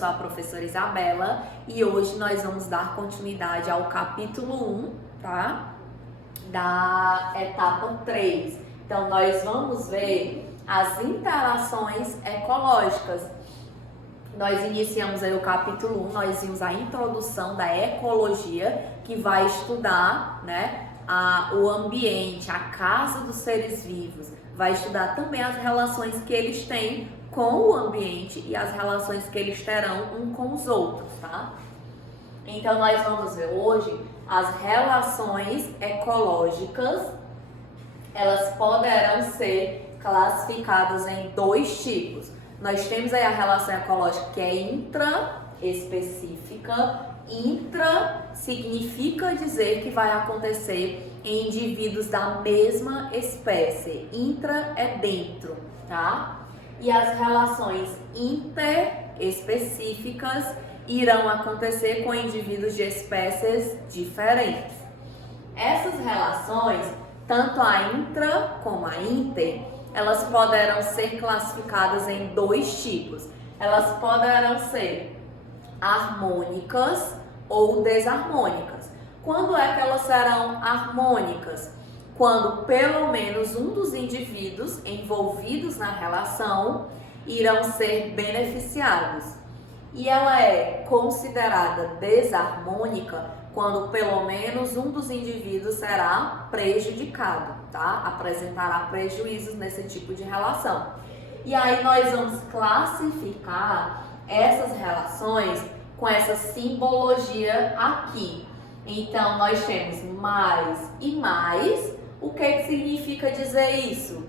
sou a professora Isabela e hoje nós vamos dar continuidade ao capítulo 1, tá? Da etapa 3. Então, nós vamos ver as interações ecológicas. Nós iniciamos aí o capítulo 1, nós vimos a introdução da ecologia, que vai estudar, né, o ambiente, a casa dos seres vivos, vai estudar também as relações que eles têm com o ambiente e as relações que eles terão um com os outros, tá? Então, nós vamos ver hoje as relações ecológicas. Elas poderão ser classificadas em dois tipos. Nós temos aí a relação ecológica que é intraespecífica. Intra significa dizer que vai acontecer em indivíduos da mesma espécie. Intra é dentro, tá? E as relações interespecíficas irão acontecer com indivíduos de espécies diferentes. Essas relações, tanto a intra como a inter, elas poderão ser classificadas em dois tipos. Elas poderão ser harmônicas ou desarmônicas. Quando é que elas serão harmônicas? Quando pelo menos um dos indivíduos envolvidos na relação irão ser beneficiados. E ela é considerada desarmônica quando pelo menos um dos indivíduos será prejudicado, tá? Apresentará prejuízos nesse tipo de relação. E aí nós vamos classificar essas relações com essa simbologia aqui. Então, nós temos mais e mais. O que significa dizer isso?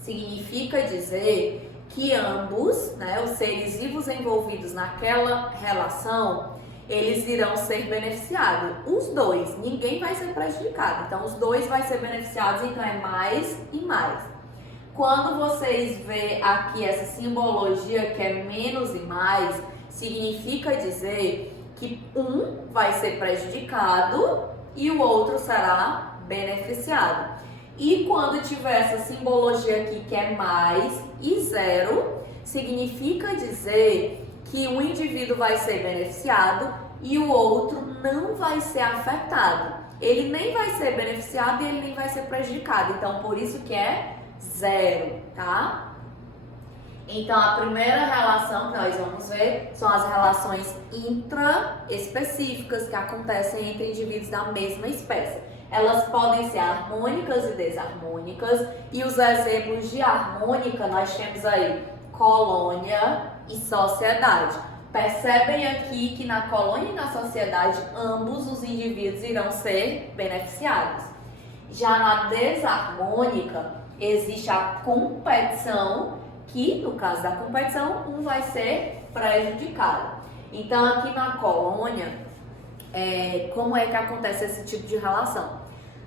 Significa dizer que ambos, né, os seres vivos envolvidos naquela relação, eles irão ser beneficiados. Os dois, ninguém vai ser prejudicado. Então, os dois vão ser beneficiados, então é mais e mais. Quando vocês vê aqui essa simbologia que é menos e mais, significa dizer que um vai ser prejudicado e o outro será beneficiado. E quando tiver essa simbologia aqui que é mais e zero, significa dizer que um indivíduo vai ser beneficiado e o outro não vai ser afetado. Ele nem vai ser beneficiado e ele nem vai ser prejudicado. Então, por isso que é zero, tá? Então, a primeira relação que nós vamos ver são as relações intraespecíficas que acontecem entre indivíduos da mesma espécie. Elas podem ser harmônicas e desarmônicas, e os exemplos de harmônica nós temos aí colônia e sociedade. Percebem aqui que na colônia e na sociedade ambos os indivíduos irão ser beneficiados. Já na desarmônica existe a competição, que no caso da competição um vai ser prejudicado. Então aqui na colônia, como é que acontece esse tipo de relação?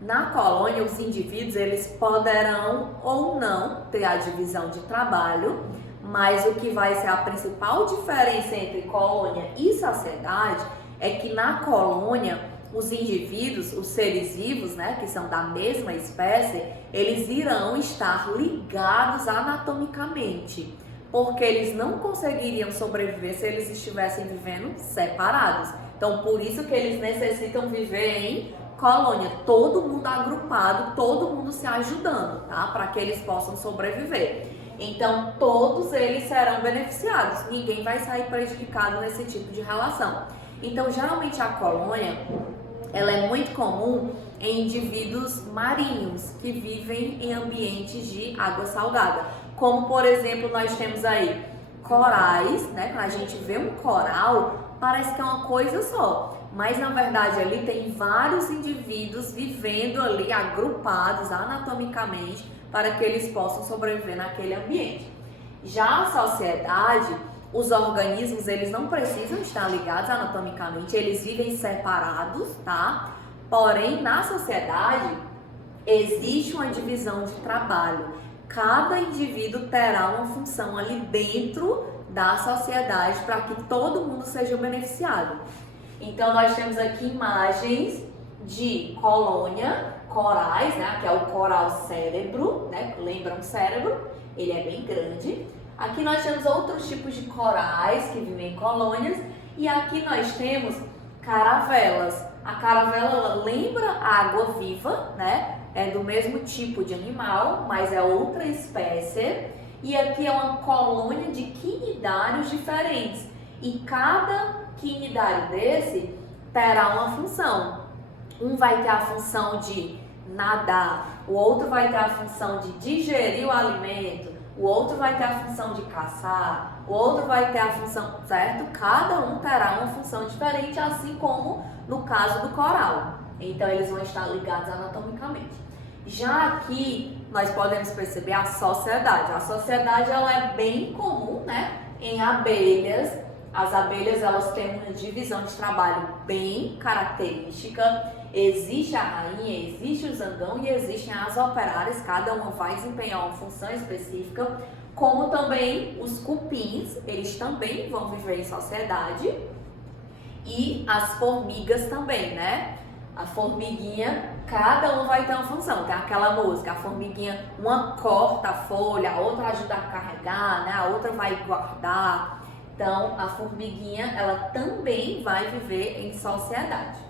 Na colônia, os indivíduos eles poderão ou não ter a divisão de trabalho, mas o que vai ser a principal diferença entre colônia e sociedade é que na colônia os indivíduos, os seres vivos, né, que são da mesma espécie, eles irão estar ligados anatomicamente, porque eles não conseguiriam sobreviver se eles estivessem vivendo separados. Então, por isso que eles necessitam viver em colônia, todo mundo agrupado, todo mundo se ajudando, tá? Para que eles possam sobreviver. Então, todos eles serão beneficiados, ninguém vai sair prejudicado nesse tipo de relação. Então, geralmente a colônia, ela é muito comum em indivíduos marinhos que vivem em ambientes de água salgada. Como, por exemplo, nós temos aí corais, né? Quando a gente vê um coral, parece que é uma coisa só. Mas, na verdade, ali tem vários indivíduos vivendo ali, agrupados anatomicamente, para que eles possam sobreviver naquele ambiente. Já a sociedade, os organismos, eles não precisam estar ligados anatomicamente, eles vivem separados, tá? Porém, na sociedade, existe uma divisão de trabalho. Cada indivíduo terá uma função ali dentro da sociedade para que todo mundo seja beneficiado. Então, nós temos aqui imagens de colônia, corais, né? Que é o coral cérebro, né? Lembra um cérebro? Ele é bem grande. Aqui nós temos outros tipos de corais que vivem em colônias e aqui nós temos caravelas. A caravela ela lembra a água-viva, né? É do mesmo tipo de animal, mas é outra espécie. E aqui é uma colônia de quinidários diferentes. E cada quinidário desse terá uma função. Um vai ter a função de nadar, o outro vai ter a função de digerir o alimento, o outro vai ter a função de caçar, o outro vai ter a função, certo? Cada um terá uma função diferente, assim como no caso do coral. Então, eles vão estar ligados anatomicamente. Já aqui, nós podemos perceber a sociedade. A sociedade, ela é bem comum, né? Em abelhas. As abelhas, elas têm uma divisão de trabalho bem característica. Existe a rainha, existe o zangão e existem as operárias. Cada uma vai desempenhar uma função específica. Como também os cupins, eles também vão viver em sociedade. E as formigas também, né? A formiguinha, cada uma vai ter uma função. Tem aquela música, a formiguinha, uma corta a folha, a outra ajuda a carregar, né? A outra vai guardar. Então, a formiguinha, ela também vai viver em sociedade.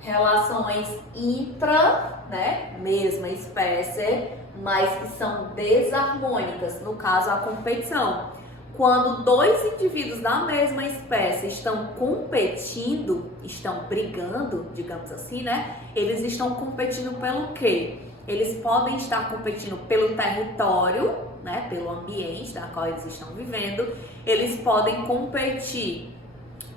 Relações intra, né? Mesma espécie, mas que são desarmônicas. No caso, a competição. Quando dois indivíduos da mesma espécie estão competindo, estão brigando, digamos assim, né? Eles estão competindo pelo quê? Eles podem estar competindo pelo território, né? Pelo ambiente da qual eles estão vivendo. Eles podem competir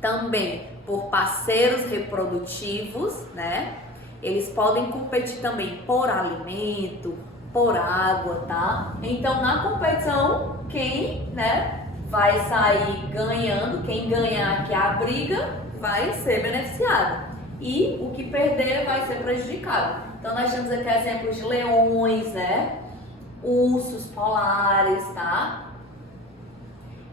também por parceiros reprodutivos, né? Eles podem competir também por alimento, por água, tá? Então, na competição, quem, né? Vai sair ganhando, quem ganhar aqui a briga vai ser beneficiado e o que perder vai ser prejudicado. Então nós temos aqui exemplos de leões, né? Ursos polares, tá?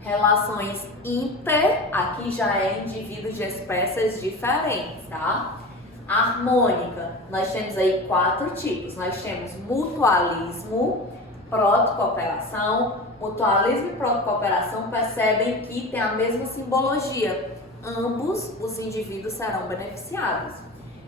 Relações inter, aqui já é indivíduos de espécies diferentes, tá? Harmônica, nós temos aí 4 tipos. Nós temos mutualismo, protocooperação. Mutualismo e protocooperação percebem que tem a mesma simbologia. Ambos os indivíduos serão beneficiados.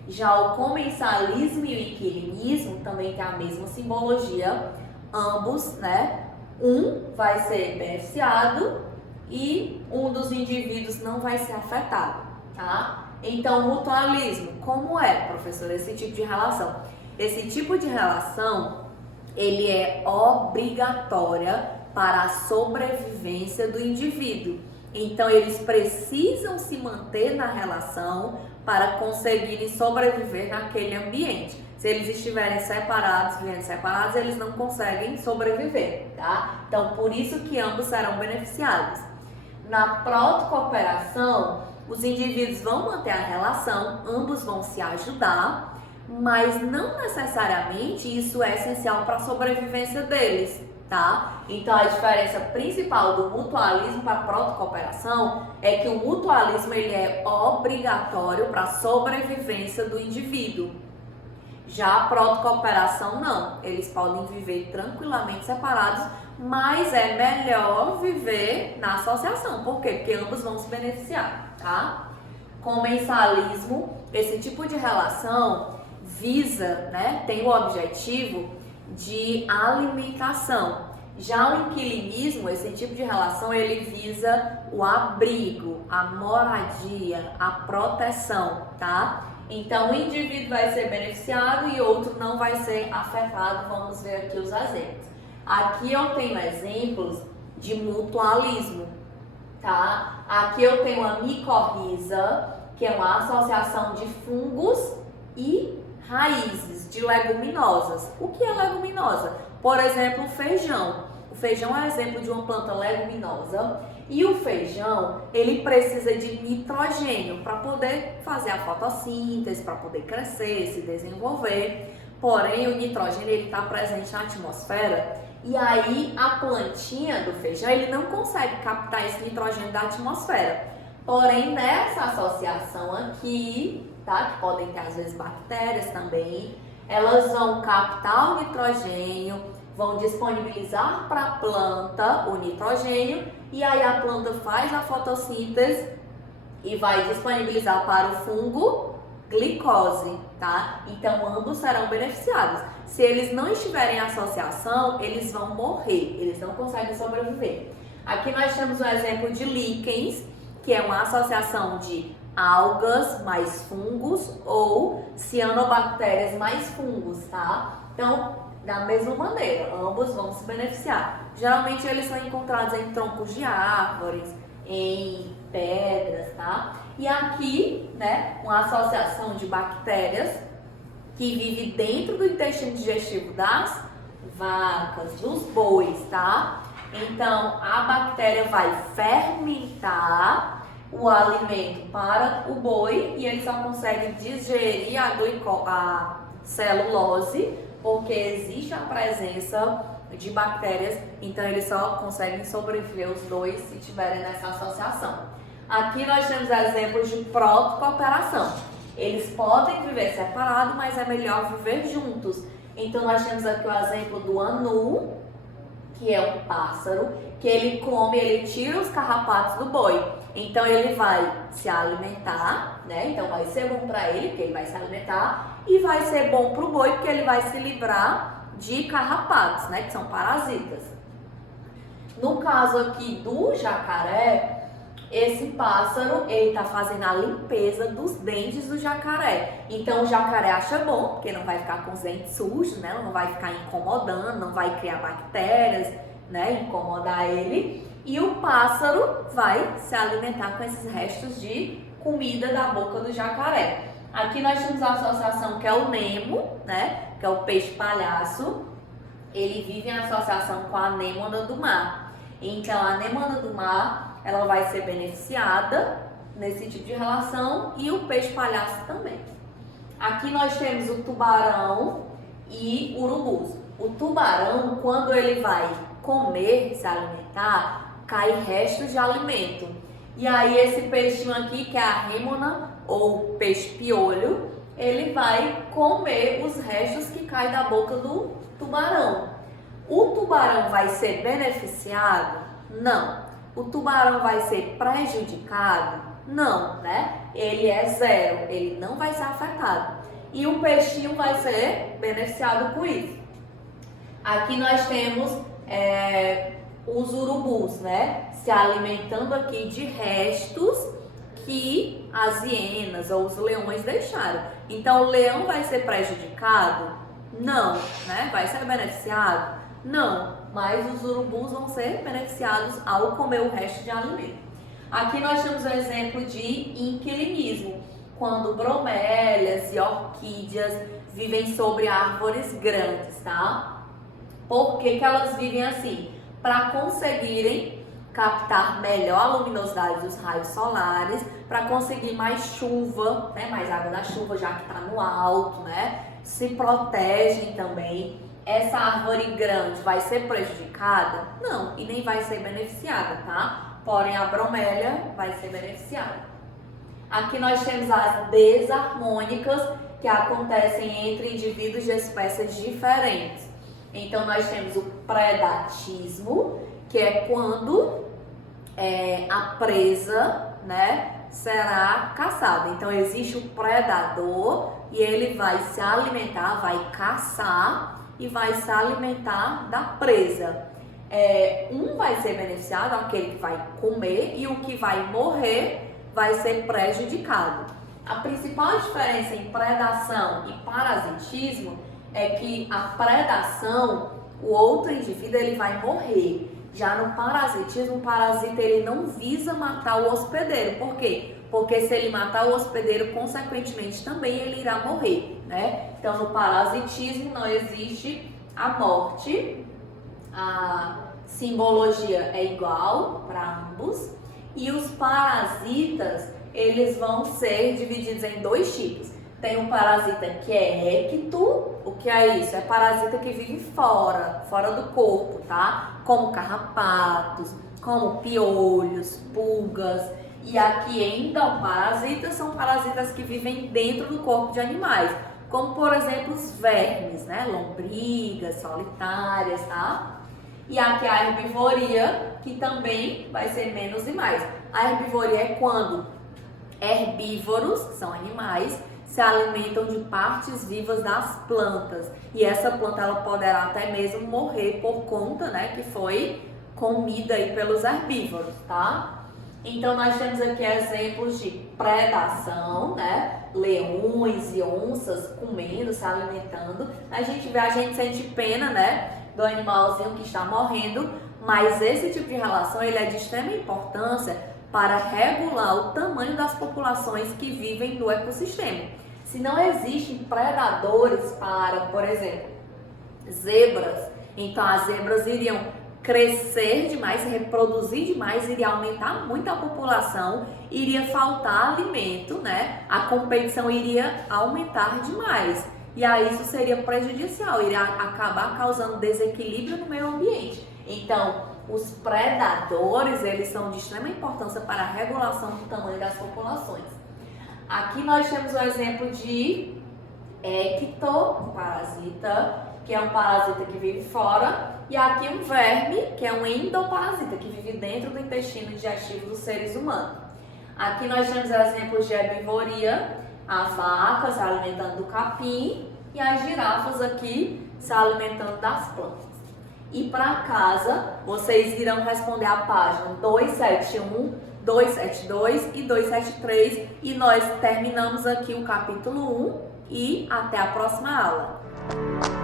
Já o comensalismo e o inquilinismo também tem a mesma simbologia. Ambos, né? Um vai ser beneficiado e um dos indivíduos não vai ser afetado, tá? Então, mutualismo, como é, professor, esse tipo de relação? Esse tipo de relação, ele é obrigatória para a sobrevivência do indivíduo. Então, eles precisam se manter na relação para conseguirem sobreviver naquele ambiente. Se eles estiverem separados, vivendo separados, eles não conseguem sobreviver, tá? Então, por isso que ambos serão beneficiados. Na protocooperação, os indivíduos vão manter a relação, ambos vão se ajudar, mas não necessariamente isso é essencial para a sobrevivência deles, tá? Então, a diferença principal do mutualismo para a protocooperação é que o mutualismo ele é obrigatório para a sobrevivência do indivíduo. Já a protocooperação não, eles podem viver tranquilamente separados, mas é melhor viver na associação. Por quê? Porque ambos vão se beneficiar, tá? Comensalismo, esse tipo de relação visa, né, tem o objetivo de alimentação. Já o inquilinismo, esse tipo de relação, ele visa o abrigo, a moradia, a proteção, tá? Então, um indivíduo vai ser beneficiado e outro não vai ser afetado. Vamos ver aqui os exemplos. Aqui eu tenho exemplos de mutualismo, tá? Aqui eu tenho a micorriza, que é uma associação de fungos e raízes de leguminosas. O que é leguminosa? Por exemplo, o feijão. O feijão é exemplo de uma planta leguminosa e o feijão, ele precisa de nitrogênio para poder fazer a fotossíntese, para poder crescer, se desenvolver. Porém, o nitrogênio ele está presente na atmosfera e aí a plantinha do feijão ele não consegue captar esse nitrogênio da atmosfera. Porém, nessa associação aqui, tá? Que podem ter às vezes bactérias também, Elas vão captar o nitrogênio, vão disponibilizar para a planta o nitrogênio e aí a planta faz a fotossíntese e vai disponibilizar para o fungo glicose, tá? Então ambos serão beneficiados. Se eles não estiverem em associação, eles vão morrer, eles não conseguem sobreviver. Aqui nós temos um exemplo de líquens, que é uma associação de algas mais fungos ou cianobactérias mais fungos, tá? Então, da mesma maneira, ambos vão se beneficiar. Geralmente eles são encontrados em troncos de árvores, em pedras, tá? E aqui, né, uma associação de bactérias que vive dentro do intestino digestivo das vacas, dos bois, tá? Então, a bactéria vai fermentar o alimento para o boi e ele só consegue digerir a celulose porque existe a presença de bactérias, então eles só conseguem sobreviver os dois se tiverem nessa associação. Aqui nós temos exemplos de protocooperação. Eles podem viver separados, mas é melhor viver juntos. Então nós temos aqui o exemplo do anu, que é um pássaro, que ele come, ele tira os carrapatos do boi. Então ele vai se alimentar, né? Então vai ser bom para ele, porque ele vai se alimentar, e vai ser bom para o boi, porque ele vai se livrar de carrapatos, né? Que são parasitas. No caso aqui do jacaré, esse pássaro, ele tá fazendo a limpeza dos dentes do jacaré. Então o jacaré acha bom, porque não vai ficar com os dentes sujos, né? Não vai ficar incomodando, não vai criar bactérias, né? Incomodar ele. E o pássaro vai se alimentar com esses restos de comida da boca do jacaré. Aqui nós temos a associação que é o Nemo, né? Que é o peixe palhaço. Ele vive em associação com a anêmona do mar. Então a anêmona do mar, ela vai ser beneficiada nesse tipo de relação e o peixe palhaço também. Aqui nós temos o tubarão e urubus. O tubarão, quando ele vai comer, se alimentar, cai restos de alimento. E aí esse peixinho aqui, que é a rêmona ou peixe piolho, ele vai comer os restos que caem da boca do tubarão. O tubarão vai ser beneficiado? Não. O tubarão vai ser prejudicado? Não, né? Ele é zero, ele não vai ser afetado. E o peixinho vai ser beneficiado com isso. Aqui nós temos os urubus, né? Se alimentando aqui de restos que as hienas ou os leões deixaram. Então o leão vai ser prejudicado? Não, né? Vai ser beneficiado? Não, mas os urubus vão ser beneficiados ao comer o resto de alimento. Aqui nós temos um exemplo de inquilinismo, quando bromélias e orquídeas vivem sobre árvores grandes, tá? Por que que elas vivem assim? Para conseguirem captar melhor a luminosidade dos raios solares, para conseguir mais chuva, né? Mais água da chuva, já que está no alto, né? Se protegem também. Essa árvore grande vai ser prejudicada? Não, e nem vai ser beneficiada, tá? Porém, a bromélia vai ser beneficiada. Aqui nós temos as desarmônicas, que acontecem entre indivíduos de espécies diferentes. Então, nós temos o predatismo, que é quando a presa, né, será caçada. Então, existe o predador e ele vai se alimentar, vai caçar e vai se alimentar da presa. Um vai ser beneficiado, aquele que vai comer, e o que vai morrer vai ser prejudicado. A principal diferença em predação e parasitismo é que a predação, o outro indivíduo, ele vai morrer. Já no parasitismo, o parasita ele não visa matar o hospedeiro. Por quê? Porque se ele matar o hospedeiro, consequentemente também ele irá morrer, né? Então no parasitismo não existe a morte, a simbologia é igual para ambos, e os parasitas, eles vão ser divididos em dois tipos. Tem um parasita que é ecto. O que é isso? É parasita que vive fora do corpo, tá? Como carrapatos, como piolhos, pulgas. E aqui endoparasitas são parasitas que vivem dentro do corpo de animais, como por exemplo os vermes, né? Lombrigas, solitárias, tá? E aqui a herbivoria, que também vai ser menos e mais. A herbivoria é quando herbívoros, que são animais, se alimentam de partes vivas das plantas. E essa planta ela poderá até mesmo morrer por conta, né, que foi comida aí pelos herbívoros, tá? Então nós temos aqui exemplos de predação, né? Leões e onças comendo, se alimentando. A gente sente pena, né, do animalzinho que está morrendo, mas esse tipo de relação ele é de extrema importância para regular o tamanho das populações que vivem no ecossistema. Se não existem predadores para, por exemplo, zebras, então as zebras iriam crescer demais, reproduzir demais, iria aumentar muito a população, iria faltar alimento, né? A competição iria aumentar demais. E aí isso seria prejudicial, iria acabar causando desequilíbrio no meio ambiente. Então, os predadores, eles são de extrema importância para a regulação do tamanho das populações. Aqui nós temos o exemplo de ectoparasita, que é um parasita que vive fora, e aqui um verme, que é um endoparasita, que vive dentro do intestino digestivo dos seres humanos. Aqui nós temos exemplos de herbivoria, a vaca se alimentando do capim e as girafas aqui se alimentando das plantas. E para casa, vocês irão responder a página 271, 272 e 273 e nós terminamos aqui o capítulo 1 e até a próxima aula.